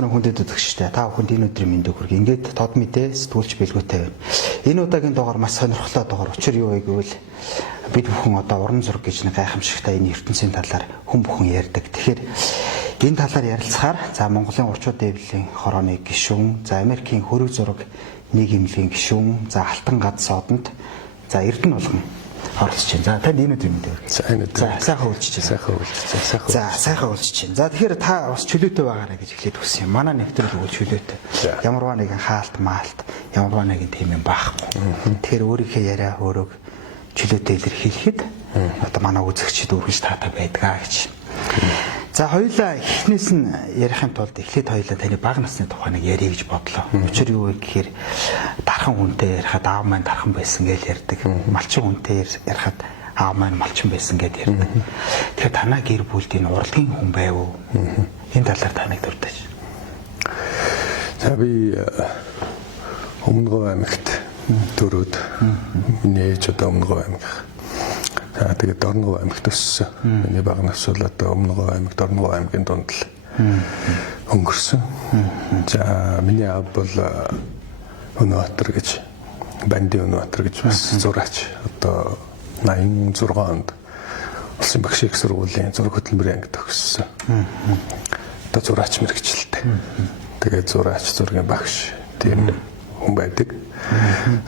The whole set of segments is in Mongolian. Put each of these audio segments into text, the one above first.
одоо нэг хүндэд өгчтэй. Та бүхэнд энэ өдрийн мэндийг хүргэе. Ингээд тод мэдээ сэтгүүлч бэлгүүтэй байна. Энэ удаагийн дугаар маш сонирхолтой дугаар. Учир юу вэ гэвэл бид бүхэн одоо уран зураг гэж нэг гайхамшигтай энэ ертөнцийн талаар хүн бүхэн ярьдаг. Тэгэхээр энэ талаар ярилцахаар за Монголын урчууд дэвлийн хорооны гишүүн, за Америкийн хөрөг зураг нийгэмлэгийн гишүүн, за Алтан гад содонд, за Эрдэнэ болгон оролцож байна. За танд энэ өдрийн мэндийг хүргэе. За сайхан үйлчиж байна. За сайхан үйлчиж байна. За тэгэхээр та бас чөлөөтэй байгаарай гэж эхлээд хүссэн юм. Манай нэвтрэл өгөл чөлөөтэй. Ямарваа нэгэн хаалт маалт, ямарваа нэгэн тийм юм байхгүй. Тэгэхээр өөрийнхөө яриа өөрөг чөлөөтэй илэрхийлэхэд одоо манай үзэгчид үргэлж таатай байдгаа гэж. За хоёулаа эхнээс нь ярихын тулд эхлээд хоёулаа таны бага насны тухай нэг ярих гэж бодлоо. Учир юу вэ гэхээр дархан хүнтэй ярихад аав маань дархан байсан гэж ярьдаг. Малчин хүнтэй ярихад аав маань малчин байсан гэж ярьдаг. Тэгэхээр танаа гэр бүлд энэ урлагийн хүн байв уу? Энэ талаар та нэг дурдаж. За би Өмнөгов аймагт төрөөд миний ээж одоо Өмнөгов аймаг. Тэгээд Дорногов аймагт өссөн. Миний бага нас бол одоо Өмнөгов аймаг, Дорногов аймгийн дунд л өнгөрсөн. За миний аав бол Өнөөбатар гэж, Бандын Өнөөбатар гэж бас зураач. Одоо 86 онд улсын багш их сургуулийн зураг хөтөлбөрийн ангид төгссөн. Одоо зураач мэргэжилтэй. Тэгээд зураач зургийн багш тийм хүн байдаг.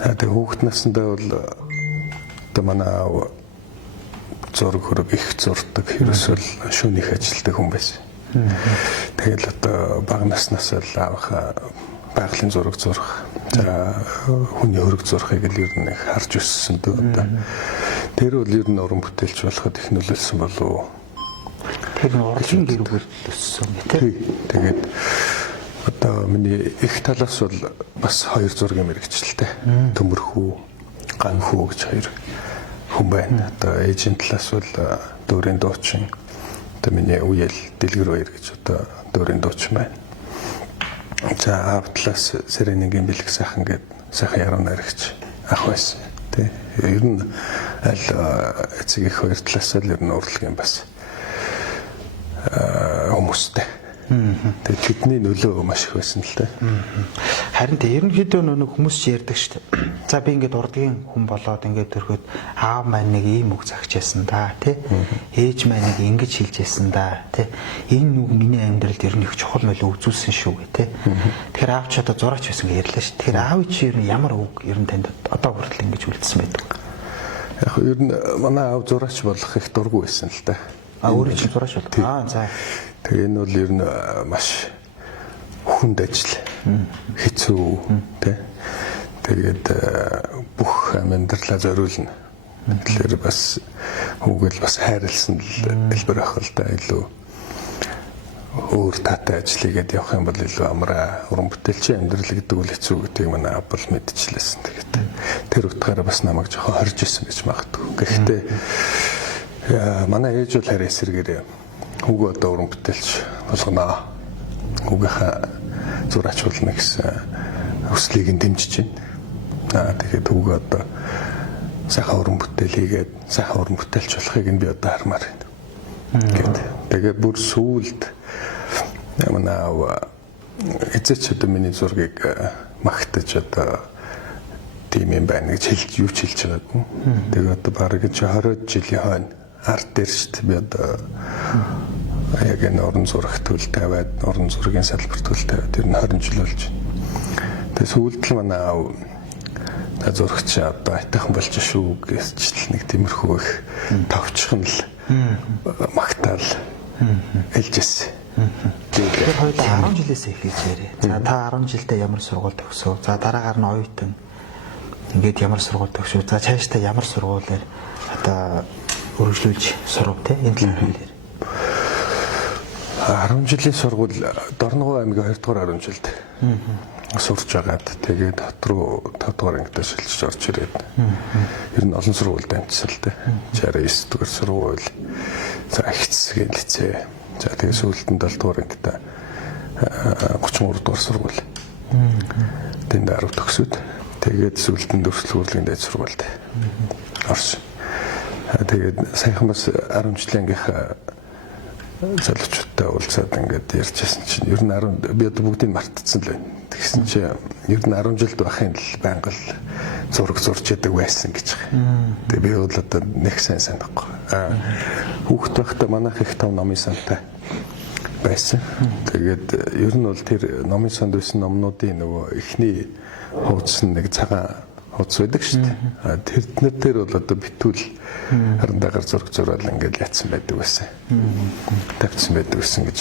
Тэгээд хүүхэд наснаа бол одоо манай аав зураг хөрөг их зурдаг, ерөөсөл шөнөх ажилтдаг хүн байсан. Тэгэл одоо бага наснаас л аавынхаа байгалийн зураг зурах, за хүний хөрөг зурхыг л ер нь их харж өссөн дөө одоо. Тэр бол ер нь уран бүтээлч болоход их нөлөөлсөн болов уу? Тэр нь урлагийн гэр бүл өссөн тийм. Тэгээд одоо миний их талаас бол бас хоёр зургийн мэргэжилтэй. Төмөрхүү, ганхүү гэж хоёр хүн байна. Одоо ээжийн талаас бол дүүрийн дуучин. Одоо миний үеэл Дэлгэр баяр гэж одоо дүүрийн дуучин байна. За аав талаас Сэрэнгийн бэлэг сайхан гээд сайхан яруу найрагч ах байсан. Тэ. Ер нь аль эцэг их хоёр талаас л ер нь урлагийн бас хүмүүстэй. Тэгээд тэдний нөлөө маш их байсан л дээ. Харин тэ ерөнхийдөө нэг хүмүүс ч ярьдаг шүү дээ. За би ингээд урдгийн хүн болоод ингээд төрөхөд аав маань нэг ийм үг загчээсэн да тий. Ээж маань нэг ингэж хэлжсэн да тий. Энэ үг миний амьдралд ер нь их чухал нөлөө үзүүлсэн шүү гэ тий. Тэгэхээр аав ч одоо зураач байсан гэж ярьлаа шүү. Тэгэхээр аав чи ер нь ямар үг ер нь танд одоо хүртэл ингэж үлдсэн байдаг. Яг ер нь манай аав зураач болох их дургүй байсан л да. Өөрөө ч зураач бол. За. Тэгээ энэ бол ер нь маш хүнд ажил. Хэцүү тий. Тэгээд бүх амьдралаа зориулна. Тэгэхээр бас хүүгэл бас хайрлсан хэлбэр ах л да илүү өөр таатай ажлыгээд явах юм бол илүү амраа уран бүтээлчийн амьдрал гэдэг үл хэцүү гэдгийг манай аав бол мэдчихлээсэн. Тэгээд тэр утгаараа бас намайг жоохон хорж исэн гэж магадгүй. Гэхдээ манай ээж бол харин эсэргээр хүүгээ одоо уран бүтээлч болгоно. Хүүгийнхаа зураач болно гэсэн хүслийг нь дэмжиж байна. Тэгээд хүүгээ одоо сайхан уран бүтээл хийгээд сайхан уран бүтээлч болохыг нь би одоо хармаар байна. Тэгээд бүр сүүлд манай эцэч одоо миний зургийг магтаж одоо тийм юм байна гэж хэлж юу ч хэлж байгаагүй. Тэгээд одоо бараг 20 жилийн хойно арт дээр шүү дээ би одоо яг энэ уран зураг төл тавиад уран зургийн салбар төл тавиад тэр нь 20 жил болж байна. Тэгээ сүүлд л манай аав зурагч одоо айтайхан болж шүү гэсчл нэг тиймэрхүү их товчхон л магтаал хэлжсэн. Тэгэхээр хоёулаа 10 жилээс эхэлж ярэ. За та 10 жилдээ ямар сургууль төгсөв? За дараагаар нь оюутан ингээд ямар сургууль төгсөв? За цаашдаа ямар сургуулиар одоо өргөжлүүлж сурав те энэ талаар 10 жилийн сургууль Дорногов аймгийн 2 дугаар 10 жилд сурч байгаад тэгээд хот руу 5 дугаар ангид шилжиж орж ирээд ер нь олон сургуульд амжсан л дээ 69 дугаар сургууль за их засгийн лицей за тэгээд сүүлд нь 7 дугаар ангид 33 дугаар сургууль тэнд 10 төгсөөд тэгээд сүүлд нь дөрвөлт урлагийн дээд сургуульд орсон. Тэгээд саяхан бас 10 жилийнхаа залуучуудтай уулзаад ингээд ярьжсэн чинь ер нь би одоо бүгдийг мартцсан л байна. Тэгсэн чинь ер нь 10 жилд байхын л байнга л зураг зурж яадаг байсан гэж байгаа. Тэгээ би бол одоо нэг сайн санахгүй. Хүүхэд байхдаа манайх их тав номын сантай байсан. Тэгээд ер нь бол тэр номын санд байсан номнуудын нөгөө эхний хуудас нэг цагаан хуудас байдаг шүү дээ. Тэр дээр бол одоо битүүл харандагаар зураг зураал ингээд яатсан байдаг байсан. Тавьсан байдаг байсан гэж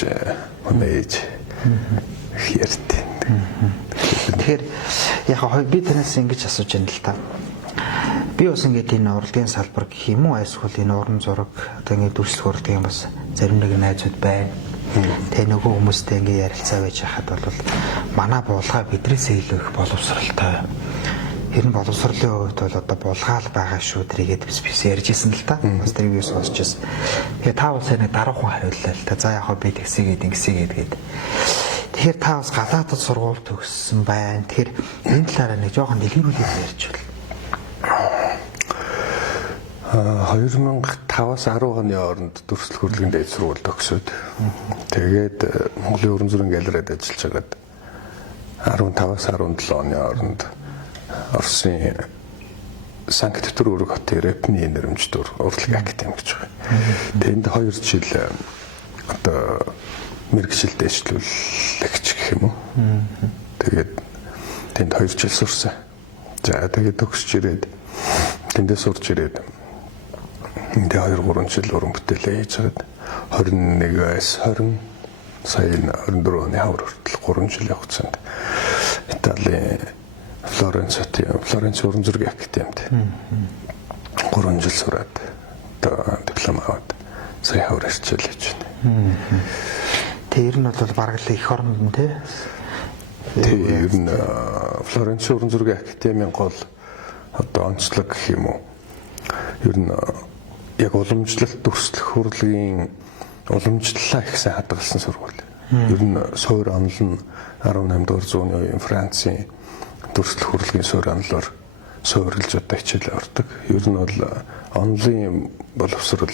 манай ээж ярьтیں۔ Тэгэхээр яг би танаас ингэж асууж байна л та. Би бас ингээд энэ урлагийн салбар гэх юм уу эсвэл энэ уран зураг одоо ингээд дүрслэх урлагийн бас зарим нэг найзууд байна. Тэ нөгөө хүмүүстэй ингээд ярилцаа байж хахад бол манай буулгаа бидрээсээ илүү их боловсралтай. Тэр нь боловсролын хувьд бол одоо булгаал байгаа шүү дэргээд бис ярьжсэн л та. Бас тэрийг юу сонсчихсон. Тэгээ та бол сайн дараахан хариуллаа л та. За яг би тэгсэгээд ингэсэгээд гээд. Тэгэхээр та бас гадаадд сургууль төгссөн байна. Тэгэхээр энэ талаараа нэг жоохон дэлгэрүүлээд ярьж байна. 2005-аас 10 оны хооронд дүрслэх хөдөлгөөний дээд сургууль төгсөөд тэгээд Монголын уран зургийн галерейд ажиллаж байгаад 15-аас 17 оны хооронд Оросын Санкт-Петербург хотын рэпний нэрмжтөр урлаг академи гэж байгаа. Тэнд 2 жил одоо мэргэжил дэвшлүүлэгч гэх юм уу. Тэгээд тэнд 2 жил сурсан. За тэгээд төгсч ирээд тэндээ сурч ирээд энд 2-3 жил уран бүтээлээ хийж байгаа. 21-ээс 20 сая 24 оны хавар хүртэл 3 жилийн хугацаанд Италийн Флоренц уран зургийн академид 3 жил сураад одоо диплом аваад сая хавар ирчээл гэж байна. Тэр нь бол бараг л эх оронд нь тий. Тэр нь Флоренц уран зургийн академийн гол одоо онцлог гэх юм уу. Ер нь яг уламжлалт дүрслэх урлагийн уламжлалаа их сайн хадгалсан сургууль. Ер нь суур онол нь 18 дугаар зууны үеийн Францын дүрслэх урлагийн суур онолоор суурилж одоо хичээл ордог. Ер нь бол онлын боловсрол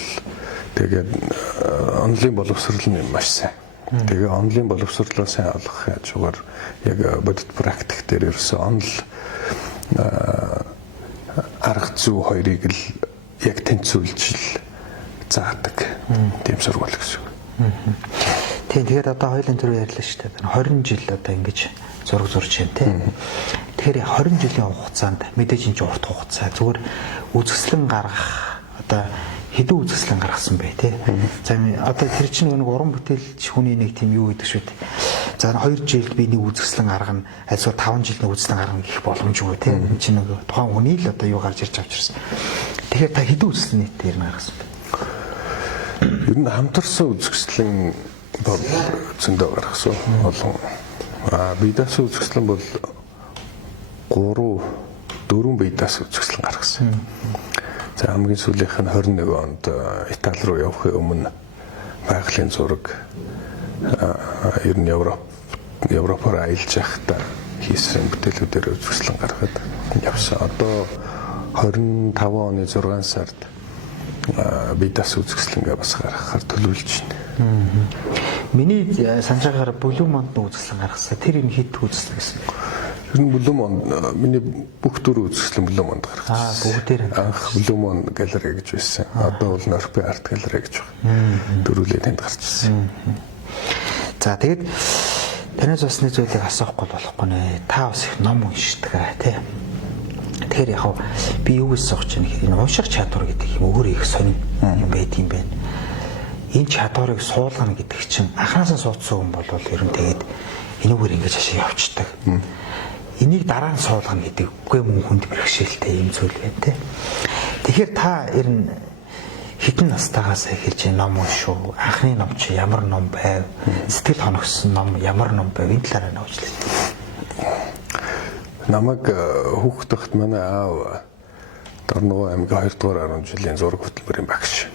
тэгээд онлын боловсрол нь маш сайн. Тэгээ онлын боловсролоо сайн олох хажуугаар яг бодит практик дээр ерөөсөө онл арга зүй хоёрыг л яг тэнцвүүлж заадаг тийм сургууль гэсэн үг. Тэгээд одоо хоёулын төр ярьлаа шүү дээ. 20 жил одоо ингэж зураг зурж байна тийм. Тэгэхээр 20 жилийн хугацаанд мэдээж энэ урт хугацаа зүгээр үзэсгэлэн гаргах одоо хэдэн үзэсгэлэн гаргасан бэ тий. За одоо тэр чинь нэг уран бүтээлч хүний нэг тийм юу гэдэг шүү дээ. За 2 жилд би нэг үзэсгэлэн гаргана. Այսօр 5 жилийн үзэсгэлэн гаргана гэх боломжгүй тий. Энэ чинь нэг тухайн хүний л одоо юу гарч ирж авчирсан. Тэгэхээр та хэдэн үзэсгэлэн нийтээр гаргасан бэ? Ер нь хамтарсан үзэсгэлэн бол зөндөө гаргасан. Олон би даасан үзэсгэлэн бол 3-4 бие даасан үзэсгэлэн гаргасан. За хамгийн сүүлийнх нь 21 онд Итали руу явахын өмнө байгалийн зураг ер нь Европоор аялж явахдаа хийсэн бүтээлүүдээр үзэсгэлэн гаргаад явсан. Одоо 25 оны 6 сард би дас үзэсгэлэнгээ бас гаргахаар төлөвлөж байна. Миний санаж байгаагаар Блумонд үзэсгэлэн гаргасан. Тэр энэ хэд үзэсгэлэн гэсэн бэ? Ер нь Блумонд миний бүх дөрөв үзэсгэлэн Блумонд гаргасан. Бүгдээр анх Блумон галерей гэж байсан. Одоо бол Норпи арт галерей гэж байна. Дөрвөлээ тэнд гарч ирсэн. За тэгээд танаас бас нэг зүйлийг асуухгүй болохгүй нэ. Та бас их ном уншдаг тий. Тэгэхээр яг би юу гэж сууж байна гэхээр энэ унших чадвар гэдэг юм өөрөө их сонин юм байт юм байна. Энэ чадварыг суулгана гэдэг чинь анхаасаа суудсан хүн бол ер нь тэгээд энэгээр ингэж хашаа явцдаг. Энийг дараа нь суулгана гэдэг үгүй мөн хүнд бэрхшээлтэй юм зүйл байна те. Тэгэхээр та ер нь хэдэн настайгаас эхэлж ном уншив? Анхны ном чи ямар ном байв? Сэтгэл хоногсон ном ямар ном байв? Энэ талаараа нөөжлөө. Намайг хүүхэд тахт манай аав Дорногов аймгийн 2 дугаар 10 жилийн зураг хөтөлбөрийн багш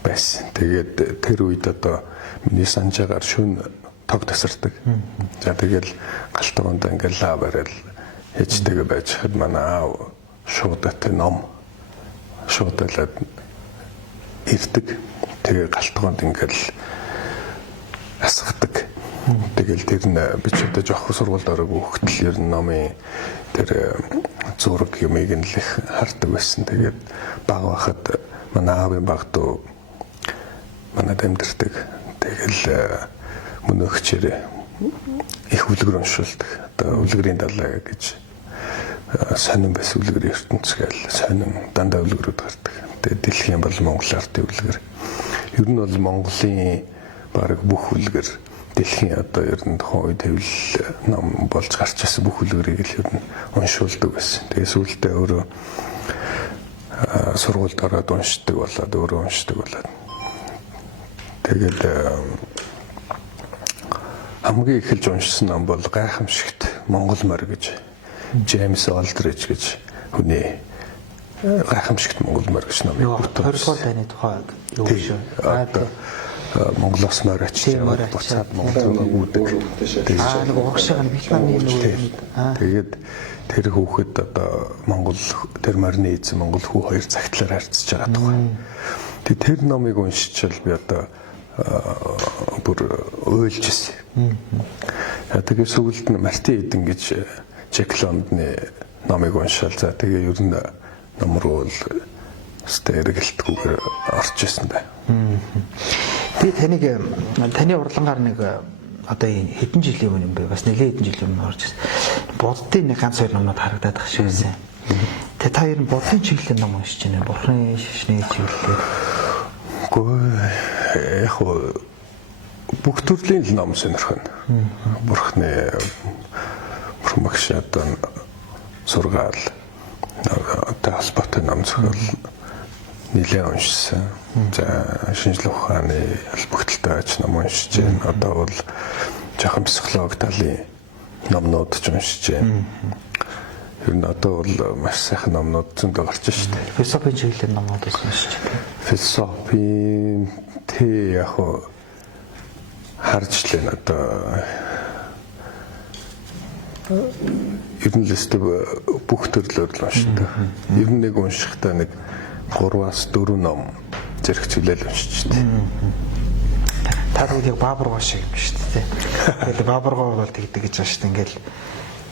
байсан. Тэгээд тэр үед одоо миний санджаагаар шөнө тог тасардаг. За тэгэл галтгоонд ингээл лав барил хийжтэйгээ байж хад манай аав шууд ном шуудалаад ирдэг. Тэгээ галтгоонд ингээл асгадаг. Тэгэл тэр нь би ч одоо жоох сургуульд ороогүй хөлтөл ер нь номын тэр зураг юмыг нь л их хардаг байсан. Тэгээд баг байхад манай аавын баг дуу манад амьдэрдэг. Тэгэл мөн өгчээр их үлгэр уншуулдаг. Одоо үлгэрийн далай гэж сонин бас үлгэр ертөнцгээл сонин дандаа үлгэрүүд гардаг. Тэгээд дэлхийн бол Монгол ардын үлгэр. Ер нь бол Монголын бараг бүх үлгэр дэлхийн одоо ер нь тухайн үед хэвлэл ном болж гарч ирсэн бүх үлгэрийг л ер нь уншуулдаг байсан. Тэгээд сүүлдээ өөрөө сургуульд ороод уншдаг болоод өөрөө уншдаг болоод тэгээд хамгийн эхэлж уншсан ном бол гайхамшигт Монгол морь гэж Джеймс Олдрич гэж хүний гайхамшигт Монгол морь гэж номыг бүтээсэн. 20-р дайны тухай юу шүү. Монголоос морь очиж буцаад Монгол үүдэг. Нэг урагшаа Вьетнамын тэгээд тэр хүүхэд одоо Монгол тэр морины эзэн Монгол хүү хоёр цагтлаар харьцаж байгаа тухай. Тэгээд тэр номыг уншичвал би одоо бүр ойлжсэн. Тэгээд сүүлд нь Мартин Эден гэж Жек Лондоны номыг уншаал. За тэгээ ер нь ном руу л стергэлтгүйгээр орж исэн да. Би таны урлагаар нэг одоо хэдэн жилийн өмнө юм бэ? Бас нэлээд хэдэн жилийн өмнө орж ирсэн. Буддын нэг ганц хоёр номнууд харагдаад байх шиг байсан. Тэгээ та ер нь буддын чиглэлийн ном уншиж байна. Бурхны шишний чиглэлээр. Гэхдээ яг бүх төрлийн ном сонирхно. Бурхны магш одоо сургаал одоо холбоотой ном зохиол нэлээд уншсан. За шинжлэх ухааны холбогдлолтой ач ном уншиж байна. Одоо бол жоохон психологи талын номнууд ч уншиж байна. Ер нь одоо бол маш сайхан номнууд зөндөө гарч шүү дээ. Философийн чиглэлийн номнууд уншиж байна. Философийн яг харж лээ одоо ер нь л бүх төрлөөр л уншдаг. Ер нь нэг уншихтаа нэг 3-4 ном зэрэгцүүлэл уншиж дээ. Та яг Баабургоо шиг юм шүү дээ. Тэгээд Баабургоо бол тэгдэг гэж байна шүү дээ.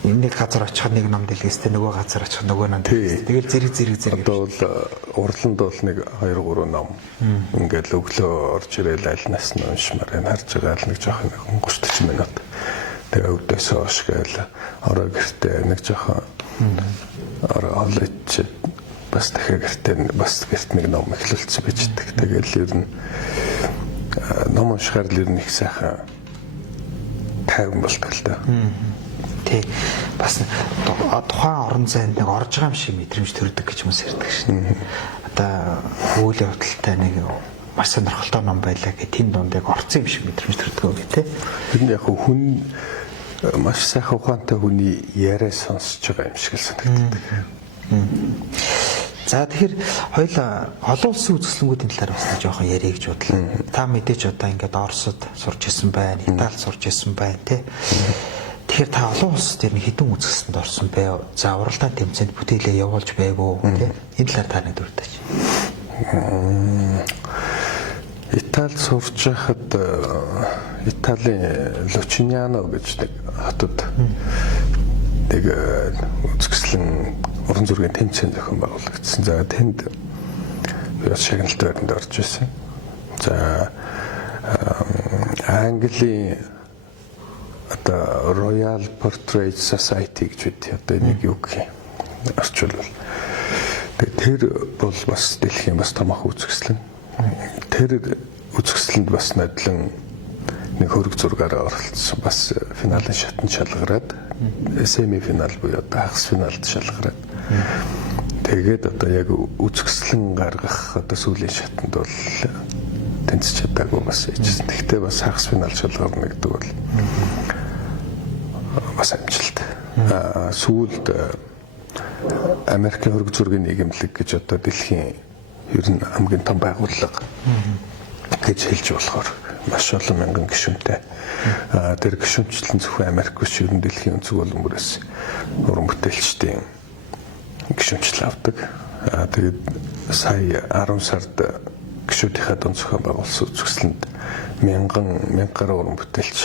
Ингээл нэг газар очиход нэг ном дэлгэстэй нөгөө газар очиход нөгөө ном дэлгэстэй. Тэгэл зэрэг. Одоо бол урланд бол нэг 2-3 ном ингээл өглөө орж ирээл аль нас нь уншмаар энэ харж байгаа л нэг жоохон 30-40 минут. Тэгээ өвдөөс хойш гээл ороо гэртээ нэг жоохон ороо олж бас дахиад гэртээ бас гэрт нэг ном эхлүүлсэн байждаг. Тэгээл ер нь ном уншихаар л ер нь их сайхан тайван болдог л да. Тэ бас тухайн орон зайд нэг орж байгаа юм шиг мэдрэмж төрдөг гэж хүмүүс ярьдаг шин. Одоо үйл явдалтай нэг маш сонирхолтой ном байлаа гэх тийм донд яг орцсон юм шиг мэдрэмж төрдөг үү те. Тэр нь яг хүн маш сайхан ухаантай хүний яриа сонсож байгаа юм шиг л санагддаг. За тэгэхээр хоёул олон улсын үзэсгэлэнгүүдийн талаар бас нэг жоохон яриа гэж бодлоо. Та мэдээч одоо ингээд Оросд сурч ирсэн байна, Италид сурч ирсэн байна те. Тэгэхээр та олон улсад ер нь хэдэн үзэсгэлэнд орсон бэ? За уралдаан тэмцээнд бүтээлээ явуулж байгуу те. Энэ талаар та нэг дурдаач. Италид сурч байхад Италийн Лучиниано гэж нэг хотод нэг үзэсгэлэн уран зургийн тэмцээн зохион байгуулагдсан. За тэнд би шагналт байранд орж ирсэн. За Английн одоо Royal Portrait Society гэж үт одоо нэг юу гэх юм орчуулбал. Тэр бол бас дэлхийн бас томоохон үзэсгэлэн. Тэр үзэсгэлэнд бас надлан нэг хөрөг зургаараа оролцсон. Бас финалийн шатанд шалгараад семифинал буюу одоо хагас финалд шалгараад тэгээд одоо яг үзэсгэлэн гаргах одоо сүүлийн шатанд бол тэнцэж чадаагүй бас ээжсэн. Гэхдээ бас хагас финал шалгарна гэдэг бол бас амжилт. Сүүлд Америкийн хөрөг зургийн нийгэмлэг гэж одоо дэлхийн ер нь хамгийн том байгууллага гэж хэлж болохоор маш олон мянган гишүүнтэй. Тэр гишүүнчлэн зөвхөн Америк биш ер нь дэлхийн өнцөг болон бүрээс уран бүтээлчдийн гишүүнчл авдаг. Тэгээд сая 10 сард гишүүдийнхээ дунд зохион байгуулсан үзэсгэлэнд мянган гаруй уран бүтээлч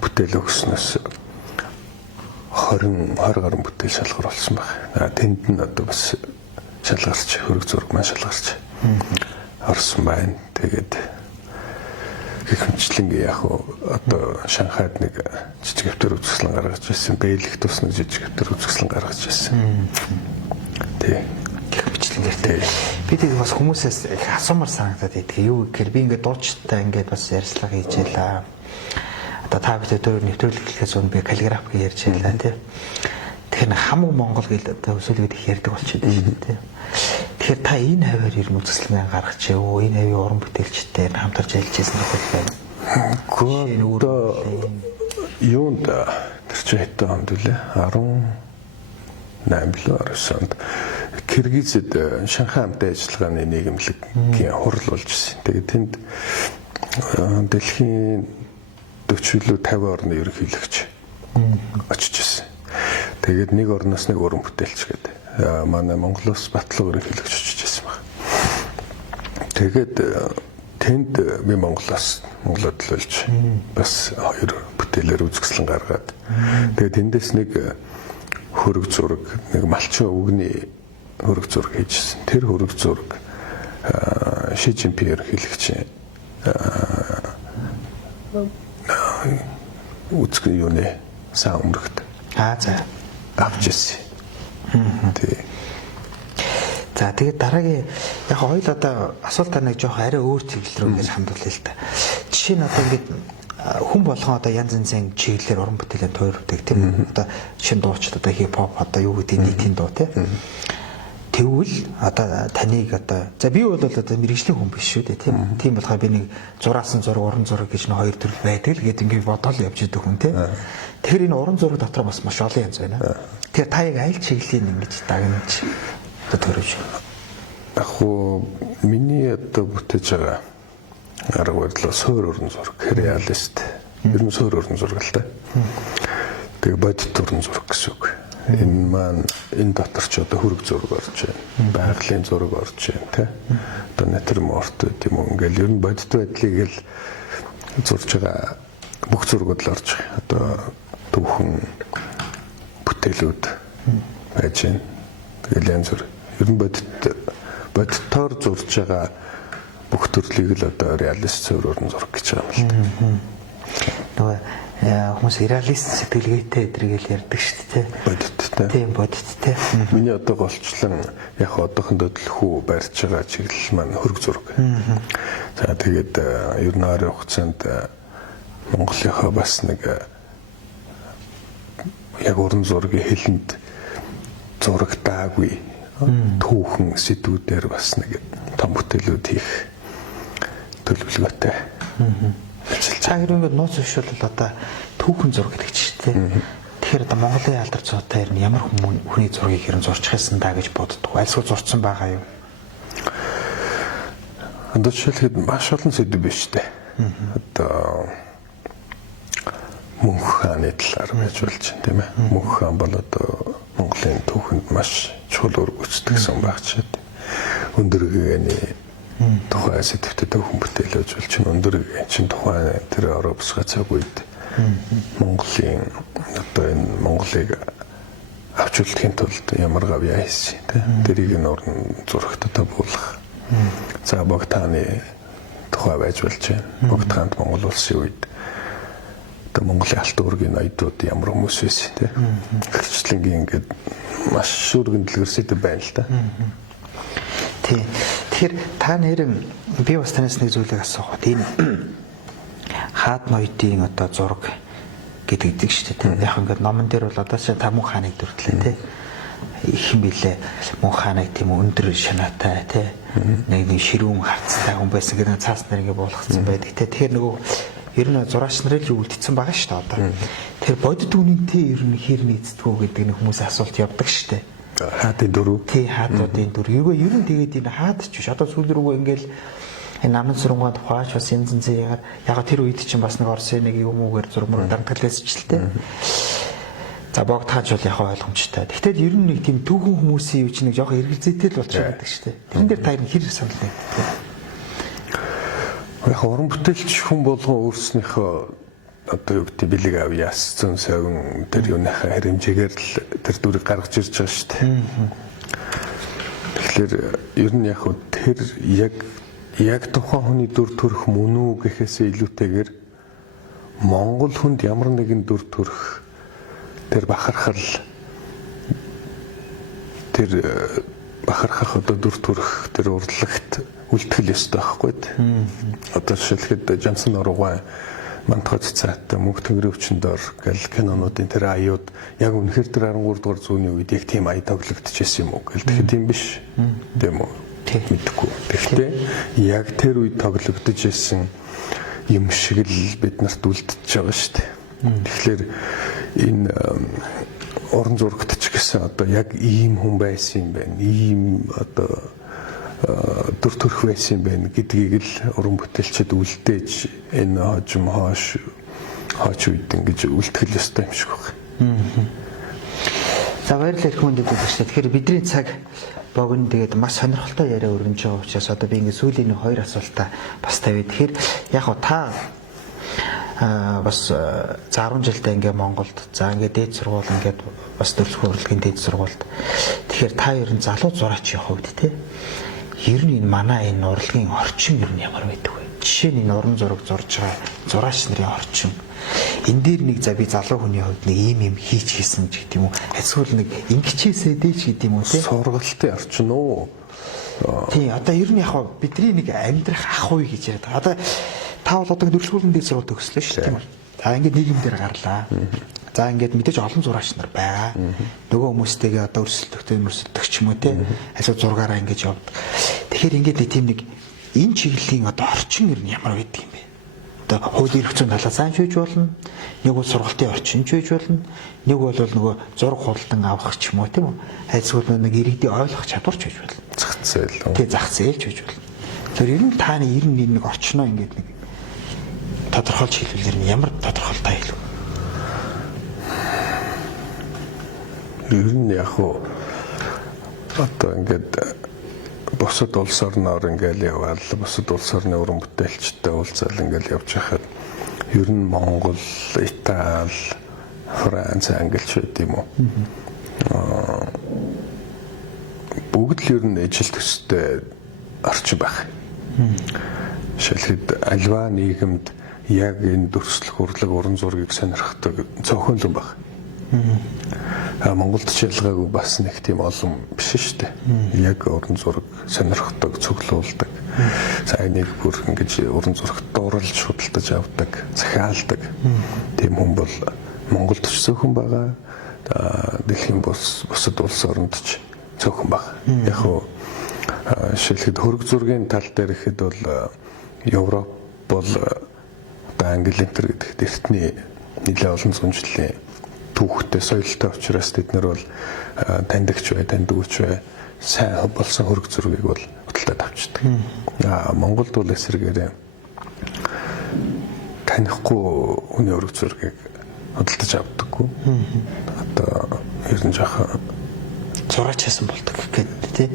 бүтээл өгснөөс 20 гаруй бүтээл шалгаруулсан байна. Тэнд нь одоо бас шалгарч хөрөг зураг маань шалгарч орсон байна. Тэгээд гихмчлэн яг одоо Шанхайд нэг жижиг хэвтер үзэсгэлэн гаргаж байсан. Бэйлэх тусна жижиг хэвтер үзэсгэлэн гаргаж байсан. Тэг. Гихмчлэн. Би тэг бас хүмүүсээс их асуумар санагдаад байдаг. Юу гэхээр би ингээд дуучтай ингээд бас ярьцлага хийж ялаа. Одоо та бид өдөр нэвтрүүлгээс өмнө би каллиграф гэж ярьж байлаа тий. Тэгэхээр хамаг Монгол гэл одоо өсөлгөд их ярьдаг болчиход байна шүү дээ. Тэгэхээр та энэ хаваар ер нь үзэсгэлэн гаргаж яваа. Энэ хавийн уран бүтээлчтэй хамтарч ажиллаж байсан гэдэг байна. Гэхдээ юунд тэр чинь хэдэн онд үлээ? 18 билүү 19 онд Киргизэд Шанхай хамтын ажиллагааны нийгэмлэгийн хурал болж ирсэн. Тэгээд тэнд дэлхийн 40 50 орны ерөнхийлөгч очиж ирсэн. Тэгээд нэг орноос нэг уран бүтээлч гэдэг. Манай Монголоос Батлан ерөнхийлөгч очиж ирсэн баг. Тэгээд тэнд би Монголоос төлөөлж бас 2 бүтээлээр үзэсгэлэн гаргаад тэгээд тэндээс нэг хөрөг зураг, нэг малчин өвгний хөрөг зураг хийжсэн. Тэр хөрөг зураг Ши Жинпин ерөнхийлөгчийн үзэсгэлэн юуны сан өмрөгт за авч ирсэн. Тий. За тэгээд дараагийн яг хоёул одоо асуулт нэг жоох арай өөр чиглэл рүү ингэж хандуулъя л та. Жишээ нь одоо ингээд хүн болгон одоо янз янзын чиглэлээр уран бүтээлээ тойрдог тийм одоо жишээ нь дууч одоо хипхоп одоо юу гэдэг нийтийн дуу тийм. Тэгвэл одоо таныг одоо за би бол одоо мэрэгжлийн хүн биш шүү дээ тийм. Тийм болохоор би нэг зураасан зураг уран зураг гэж нэг хоёр төрөл байдаг л гээд ингээд бодоол явж идэг хүн тийм. Тэгэхээр энэ уран зураг дотор бас маш олон янз байна. Тэгэхээр та яг аль чиглэлийн ингэж дагнаж одоо төрөж. Яг уу миний одоо бүтээж байгаа арга барил суур уран зураг, реалист. Ер нь суур уран зураг л та. Тэгээ бодит уран зураг гэсэн үг. Энэ маань энэ дотор ч одоо хөрөг зураг орж байна. Байгалийн зураг орж байна тий. Одоо натюрморт гэдэг юм ингээл ер нь бодит байдлыг л зурж байгаа бүх зургууд л орж байгаа. Одоо түүхэн бүтээлүүд байж байна. Тэгэл янз бүр ер нь бодитоор зурж байгаа бүх төрлийг л одоо реалист суур уран зураг гэж байгаа юм л да. Нөгөө хүмүүс реалист сэтгэлгээтэй эдрэгээл ярьдаг шүү дээ. Бодиттой. Тийм бодиттой. Миний одоо голчлон яг одоохондоо төлхөө барьж байгаа чиглэл маань хөрөг зураг. За тэгээд ер нь ойрын хугацаанд Монголынхаа бас нэг яг уран зургийн хэлэнд зурагдаагүй түүхэн сэдвүүдээр бас нэг том бүтээлүүд хийх төлөвлөгөөтэй. Та хэрэг нууц зөвшөөрөл одоо түүхэн зураг гэдэг чинь тийм. Тэгэхээр одоо Монголын алдар цуутай ер нь ямар хүний зургийг ер нь зурчих байсан даа гэж боддог. Альсгүй зурцсан байгаа юу? Одоо жишээлхэд маш олон сэдв биш үү? Одоо Мөнх хааны талаар байж болж байна тийм ээ. Мөнх хаан бол одоо Монголын түүхэнд маш чухал үүрэг гүйцэтгэсэн багч. Өндөр гэгэний тухайн сэдвүүдэд хүн бүтээлж болж байна. Өндөр чин тухайн тэр ороо бусгай цаг үед Монголын одоо энэ Монголыг авч үлдэхийн тулд ямар гавьяа хийсэн тийм. Тэрийг нь уран зурагт одоо буулгах. За Богдхааны тухай байж болж байна. Богдхаанд Монгол улсын үед Монголын алт үүргийн ноёдууд ямар хүмүүс байсан тийм. Гэрчлэнгийн ингээд маш шүргэн дэлгэрсэд байна л да. Тийм. Тэгэхээр та нэрэн би бас танаас нэг зүйлийг асуух. Энэ хаад ноёдын одоо зураг гэдэг шүү дээ. Яг ингээд номон дээр бол одоо та Мөнх хааныг дүрдлээ тийм. Их юм билээ. Мөнх хааныг тийм өндөр шанаатай тийм. Нэг ширүүн харцтай хүн байсан гэдэг цаас нар ингээд буулгацсан байдаг тийм. Тэгэхээр нөгөө ер нь зураач нарыг л үлдсэн байгаа шүү дээ одоо. Тэр бодит үнэнтэй ер нь хэр нийцдэг үү гэдэг нэг хүмүүсийн асуулт явдаг шүү дээ. Хаадын дөрөв. Тий, хаадуудын дөрөв. Ер нь тэгээд энэ хаад ч биш. Одоо сүүл рүүгээ ингээл энэ намын сургууль тухайч бас янз янзын яг тэр үед чинь бас нэг Орсын нэг юм уугаар зурмаар дамтгалээс ч л дээ. За Богдхаач бол яг ойлгомжтой. Тэгтэл ер нь нэг тийм түүхэн хүмүүсийн юу ч нэг жоох эргэлзээтэй л болчиход байдаг шүү дээ. Тэрэн дээр та хэр санал нэг. Яг уран бүтээлч хүн болгон өөрснийхөө одоо юу гэдэг бэлэг авьяас зүүн совин тэр юуныхаа хэмжээгээр л тэр дүрийг гаргаж ирж байгаа шүү дээ. Тэгэхээр ер нь яг тэр яг тухайн хүний дүр төрх мөн үү гэхээсээ илүүтэйгээр Монгол хүнд ямар нэгэн дүр төрх тэр бахархал тэр бахархах одоо дүр төрх тэр урлагт үлтгэл ёстой байхгүй. Одоо жишээлхэд Жансан Оргой Мантхой цацаатай мөнх тэнгэрийн өвчнөөр гэл кинонуудын тэр аюуд яг үнэхээр тэр 13 дугаар зууны үед яг тийм ая тоглогдчихсэн юм уу гэл тэгэхээр тийм биш тийм үү мэдгүй. Гэхдээ яг тэр үед тоглогдож исэн юм шиг л бид нарт үлдчихэж байгаа шүү дээ. Тэгэхээр энэ орон зурагт ч гэсэн одоо яг ийм хүн байсан юм байна. Ийм одоо дүр төрх байсан юм байна гэдгийг л уран бүтээлчд үлдээж энэ хожим хоош үед ингэж үлтгэл ёстой юм шиг байна. За баярлалаа их хүндэд үзэгч. Тэгэхээр бидний цаг богино тэгээд маш сонирхолтой яриа өргөнж байгаа учраас одоо би ингээд сүүлийн 2 асуултаа бас тавиад тэгэхээр яг та бас 10 жилдээ ингээд Монголд за ингээд дээд сургууль ингээд бас төрөлхтөн урлагийн дээд сургуульд тэгэхээр та ер нь залуу зураачийн хувьд те ер нь энэ манай энэ урлагийн орчин ер нь ямар байдаг вэ? Жишээ нь энэ уран зураг зурж байгаа зураач нарын орчин. Энэ дээр нэг за би залуу хүний хувьд нэг ийм хийж хийсэн ч гэдэг юм уу? Эсвэл нэг ингэчээсээ дээч гэдэг юм уу те? Сургалтын орчин уу? Тий, одоо ер нь яг бидний нэг амьдрах ах уу гэж яриад байгаа. Одоо та бол одоо төрөлхтөн дээр сургууль төгслөө шүү дээ тийм үү? За ингээд нийгэм дээр гарлаа. За ингээд мэдээж олон зураач нар байгаа. Нөгөө хүмүүстэйгээ одоо өрсөлдөгч юм уу те? Эсвэл зургаараа ингэж явдаг. Тэгэхээр ингээд нэг тийм нэг энэ чиглэлийн одоо орчин ер нь ямар байдаг юм бэ? Одоо хуулийн эрх зүйн талаас сайн шийдэж болно. Нэг бол сургалтын орчин шийдэж болно. Нэг бол нөгөө зураг худалдан авах ч юм уу тийм үү? Эсвэл нэг иргэдийн ойлгох чадвар ч хийж болно. Зах зээл. Тий, зах зээл ч хийж болно. Тэр ер нь тааны ер нь нэг орчноо ингээд нэг тодорхойлж хэлвэл ямар тодорхойлтой хэлв? Ер нь яг уу одоо ингээд бусад улс орноор ингээл яваал бусад улс орны уран бүтээлчтэй уулзаал ингээл явж байхад ер нь Монгол, Итали, Франц, Англич байд юм уу? Бүгд л ер нь ижил төстэй орчин байх. Жишээлбэл альва нийгэмд яг энэ дүрслэх урлаг уран зургийг сонирхдаг цөөхөн л баг. Монголд ч ялгаагүй бас нэг тийм олон биш шүү дээ. Яг уран зураг сонирхдаг, цуглуулдаг. За энийг бүр ингэж уран зурагт дууралж худалдаж авдаг, захиалдаг. Тийм хүн бол Монголд ч цөөхөн байгаа. Дэлхийн бусад улс оронд ч цөөхөн байгаа. Яг хөө жишээлбэл хөрөг зургийн тал дээр ихэд бол Европ бол одоо Англи энтер гэдэг эртний нэлээд олон зуун жилийн түүхтэй соёлтой учраас тэд нар бол таньдагч бай, таньдагч бай, сайн болсон хөрөг зургийг бол худалдаад авчдаг. Монголд бол эсрэгээрээ танихгүй хүний хөрөг зургийг худалдаж авдаггүй. Одоо ер нь жоохон зураач хийсэн болдог гэдэг тий.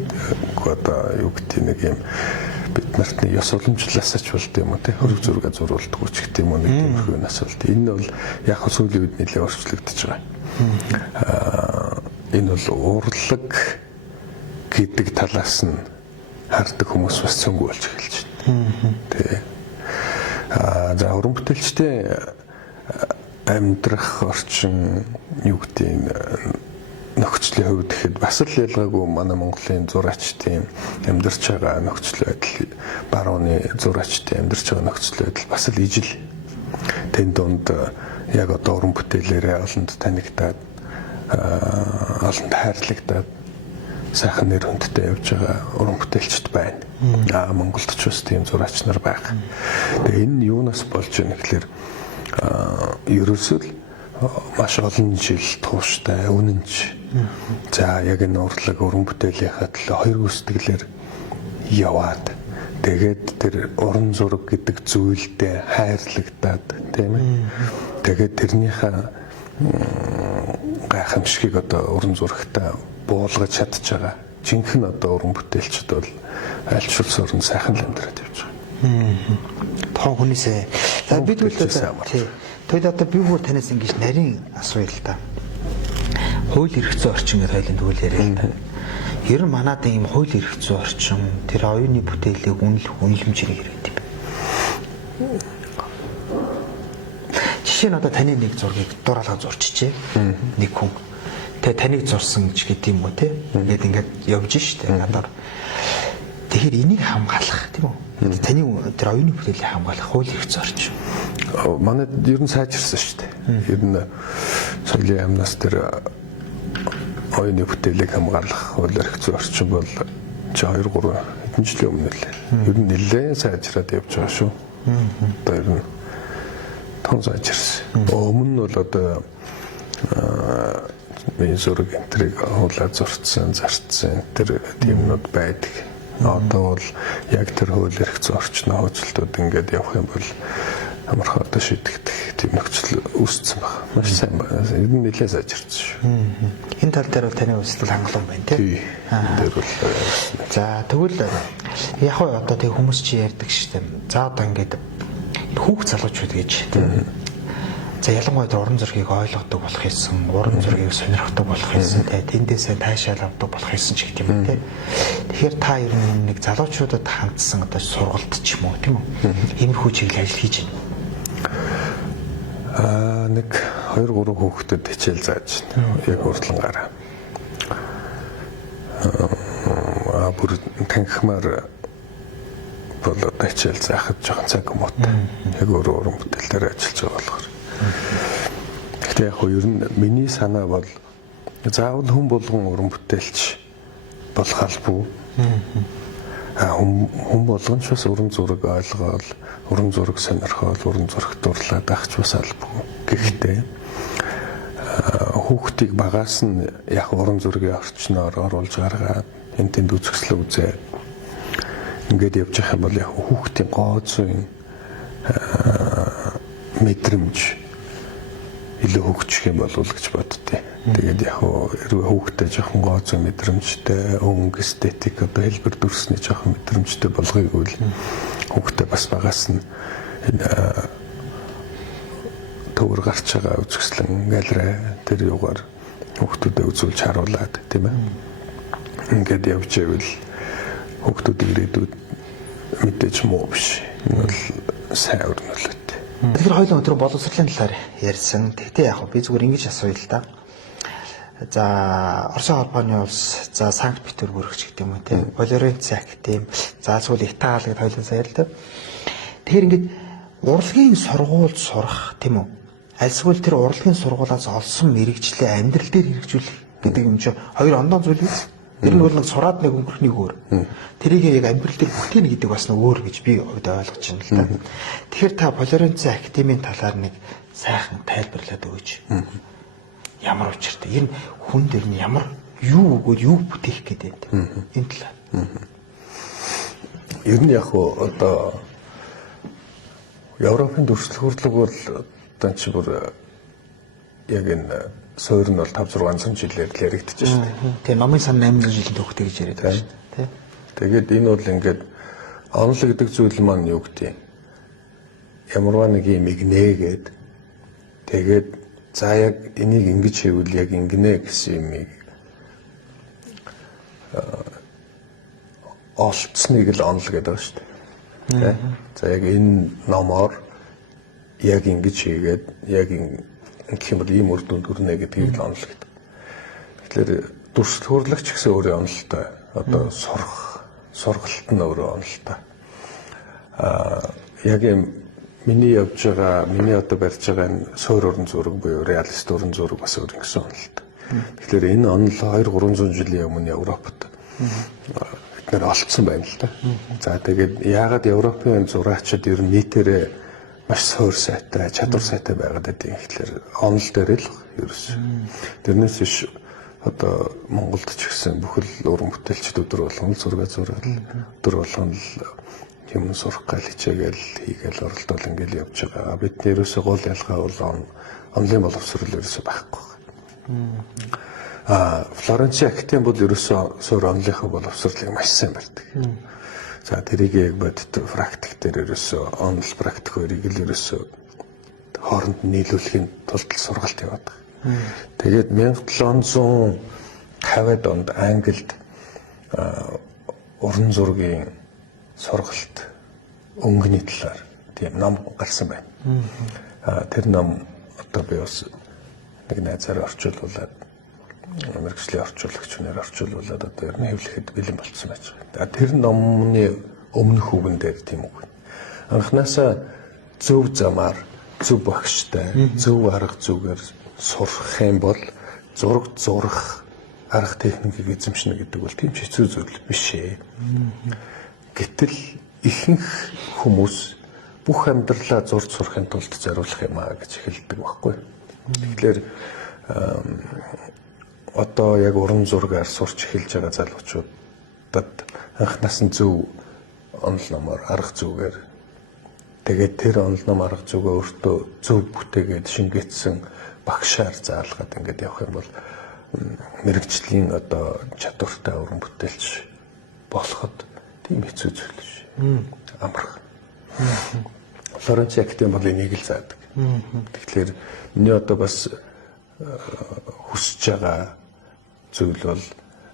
Одоо юу гэдэг нэг юм бид нарт нэг ёс уламжлалаас ч болд юм уу тий хөрөг зураг зурулдаг ч гэх юм уу нэг тиймэрхүү нас болд. Энэ бол яг сүүлийн үед нэлээд орчлогдож байгаа. Энэ бол урлаг гэдэг талаас нь хардаг хүмүүс бас цөөнгөө болж эхэлж байна. Тий. За уран бүтээлчтэй амьдрах орчин юу гэдэг нөхцөлийн хувьд гэхэд бас л ялгаагүй манай Монголын зураачдын амьдарч байгаа нөхцөл байдал барууны зураачдын амьдарч байгаа нөхцөл байдал бас л ижил. Тэн донд яг одоо уран бүтээлээрээ олонд танигдаад олонд хайрлагдаад сайхан нэр хүндтэй явж байгаа уран бүтээлчд байна. Монголд ч бас тийм зураач нар байгаа. Тэгээ энэ юунаас болж байна гэхээр ерөөсөө маш олон жил тууштай үнэнч. За яг энэ урлаг уран бүтээлийнхаа төлөө хоёр үстэглэр яваад тэгээд тэр уран зураг гэдэг зүйлдээ хайрлагдаад тийм ээ. Тэгээд тэрнийхээ гайхамшигыг одоо уран зурагтаа буулгаж чадж байгаа. Жинхэнэ одоо уран бүтээлчд бол альчулс орон сайхан л амьдраад явж байгаа. Том хүнээсээ. За бид үл одоо би бүр танаас ингэж нарийн асууя л та. Хууль эрх зүйн орчин гэдэг хоёлын тэгвэл яриа л та. Ер нь манад ийм хууль эрх зүйн орчин тэр оюуны бүтээлийг үнэлэмжээр яриад юм. Жишээ нь одоо таны нэг зургийг дураалга зурчихжээ. Нэг хүн. Тэгээ таныг зурсан ч гэдэг юм уу те. Ингээд явж штэ надаар. Тэгэхээр энийг хамгаалах тийм үү? Таны тэр оюуны бүтээлийг хамгаалах хууль эрх зүйн орчин. Манайд ер нь сайжирсан шүү дээ. Ер нь соёлын амнаас тэр оюуны бүтээлийг хамгаалах хууль эрх зүйн орчин бол 2-3 хэдэн жилийн өмнө л ер нь нэлээд сайжраад явж байгаа шүү. Одоо ер нь том сайжирсан. Өмнө нь бол одоо миний зураг энтриг хуулаад зурцсан, зарцсан тэр тиймнүүд байдаг. Одоо бол яг тэр хууль эрх зүйн орчноо хөөцөлтөд ингээд явах юм бол амархан одоо шийдэгдэх тийм нөхцөл үүссэн байна. Маш сайн байна. Ер нь нэлээд сайжирсан шүү. Энэ тал дээр бол таны үзэл хангалуун байна тийм. Тэр бол за тэгвэл яг одоо тэг хүмүүс чи ярьдаг шүү дээ. За одоо ингээд хүүхд залуучууд гэж тийм. За ялангуяа уран зургийг ойлгодог болох юмсан, уран зургийг сонирхдаг болох юмсан, тэндээсээ таашаал авдаг болох юмсан ч гэх юм те. Тэгэхээр та ер нь нэг залуучуудад хандсан одоо сургалт ч юм уу тийм үү? Иймэрхүү чиглэл ажил хийж байна. Нэг 2-3 хүүхдэд хичээл зааж байна. Яг урдлангаараа. Бүр танхимаар бол одоо хичээл заахад жоохон цаг муутай. Яг өөрөө уран бүтээл дээр ажиллаж байгаа болохоор. Гэхдээ яг ер нь миний санаа бол заавал хүн болгон уран бүтээлч болох албагүй. Хүн болгон ч бас уран зураг ойлгоод, уран зураг сонирхоод, уран зурагт дурлаад авч бас албагүй. Гэхдээ хүүхдийг багаас нь яг уран зургийн орчноор оруулж гаргаад энэ тэнд үзэсгэлэн үзээ. Ингээд явж байгаа юм бол яг хүүхдийн гооцын мэдрэмж илүү хөгжих юм болов уу гэж боддتي. Тэгээд яг хэрвээ хүүхдээ жоохон гооцоо мэдрэмжтэй, өнгө эстетик одоо хэлбэр дүрсний жоохон мэдрэмжтэй болгоёг үл хүүхдээ бас багаас нь төвөр гарч байгаа үзэсгэлэн галерей тэр юугаар хүүхдүүдэд үзүүлж харуулад тийм ээ. Ингээд явж ивэл хүүхдүүд ирээдүйд мэдээж муу биш. Энэ бол сайн өрнөлөт. Тэгэхээр хоёулаа өдөр боловсролын талаар ярьсан. Тэгтээ яг би зүгээр ингэж асууя л да. За Оросын холбооны улс, за Санкт Петербург ч гэдэг юм уу тийм. Флоренц академи, за эсвэл Итали гэдэг хоёулаа сая л да. Тэгэхээр ингэж урлагийн сургууль сурах тийм үү? Альсгүй тэр урлагийн сургуулиас олсон мэрэгчлээ амьдрал дээр хэрэгжүүлэх гэдэг юм чинь хоёр ондоо зүйл биз. Тэр нь бол нэг сураад нэг өнгөрөх нэг өөр. Тэрийг яг амьдрал дээр бүтээнэ гэдэг бас нэг өөр гэж би хувьд ойлгож байна л да. Тэгэхээр та Флоренц академийн талаар нэг сайхан тайлбарлаад өгөөч. Ямар учиртай? Энэ хүн дээр нь ямар юу өгөөд юу бүтээх гэдэг юм. Энэ талаар. Ер нь яг одоо Европын дүрслэх хурлаг бол одоо чи бүр яг энэ суур нь бол 5-600 жилээр л яригдчихэж шүү дээ. Тэгээ номын сан 800 жилийн төвхтэй гэж яриад байна шүү дээ. Тэгээд энэ бол ингээд онол гэдэг зүйл маань юу гэдэг юм? Ямарваа нэг юм игнээгээд тэгээд за яг энийг ингэж хийвэл яг ингэнэ гэсэн юмыг олцсныг л онол гэдэг байгаа шүү дээ. За яг энэ номоор яг ингэж хийгээд яг гэх юм бол ийм үр дүнд хүрнэ гэдгийг л онол гэдэг. Тэгэхээр дүрслэх хурлагч гэсэн өөрийн онолтой. Одоо сургалт нь өөрөө онолтой. Яг юм миний явж байгаа, миний одоо барьж байгаа энэ суур уран зураг буюу реалист уран зураг бас өөр гэсэн онолтой. Тэгэхээр энэ онол 200-300 жилийн өмнө Европод бид нэр олцсон байна л да. За тэгээд яагаад Европын зураачид ер нь нийтээрээ маш суур сайтай, чадвар сайтай байгаад байдаг. Тэгэхээр онол дээр л ерөөс. Тэрнээс биш одоо Монголд ч гэсэн бүхэл уран бүтээлчд өдөр болгон зураг зураад өдөр болгон юм сурах гал хичээгээл хийгээл оролдол ингээл явж байгаа. Бид нэрөөсөө гол ялгаа бол онлайн боловсрол ерөөсөө байхгүй. Флоренц академи бол ерөөсөө суур онлынхаа боловсролыг маш сайн барьдаг. За тэрийг яг бодит практик дээр ерөөсөө онл практик хоёрыг л ерөөсөө хооронд нийлүүлэхийн тулд сургалт яваад байгаа. Тэгээд 1750-ад онд Англид уран зургийн сургалт өнгөний талаар тийм ном гарсан байна. Тэр ном одоо би бас нэг найзаар орчуулуулад мэргэжлийн орчуулагч хүнээр орчуулуулад одоо ер нь хэвлэхэд бэлэн болцсон байж байгаа. Тэр номны өмнөх үгэн дээр тийм үг. Анхнаасаа зөв замаар зөв багштай зөв арга зүгээр сурах юм бол зураг зурах арга техникийг эзэмшнэ гэдэг бол тийм ч хэцүү зүйл биш ээ. Гэтэл ихэнх хүмүүс бүх амьдралаа зурж сурахын тулд зориулах юм аа гэж хэлдэг байхгүй. Тэгэхээр одоо яг уран зургаар сурч эхэлж байгаа залуучуудад анхнаас нь зөв онол номоор арга зүгээр тэгээд тэр онол ном арга зүгээ өөртөө зөв бүтээгээд шингээсэн багшаар заалгаад ингээд явах юм бол мэрэгжлийн одоо чадвартай уран бүтээлч болоход тийм хэцүү зүйл биш. Амарх. Флоренц Академи бол энийг л заадаг. Тэгэхээр миний одоо бас хүсэж байгаа зүйл бол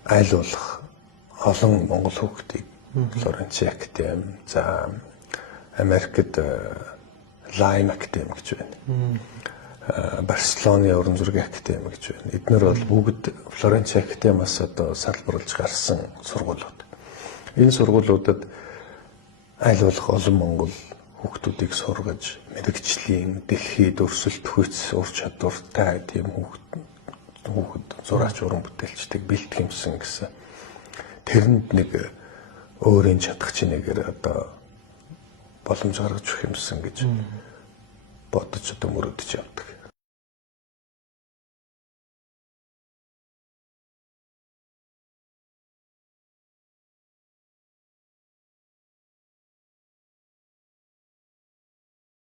аль болох олон монгол хүүхдийг Флоренц Академи, за Америкт Лайм Академи гэж байна. Барселоны уран зургийн академи гэж байна. Эдгээр бол бүгд Флоренц Академиас одоо салбарлаж гарсан сургуулиуд. Энэ сургуулиудад аль болох олон монгол хүүхдүүдийг сургаж мэрэгжлийн дэлхийд өрсөлд хүч ур чадвартай тийм хүүхэд зураач уран бүтээлчдийг бэлтгэх юмсан гэсэн. Тэрэнд нэг өөрийн чадах чинээгээр одоо боломж гаргаж өгөх юмсан гэж бодож одоо мөрөдөж явдаг.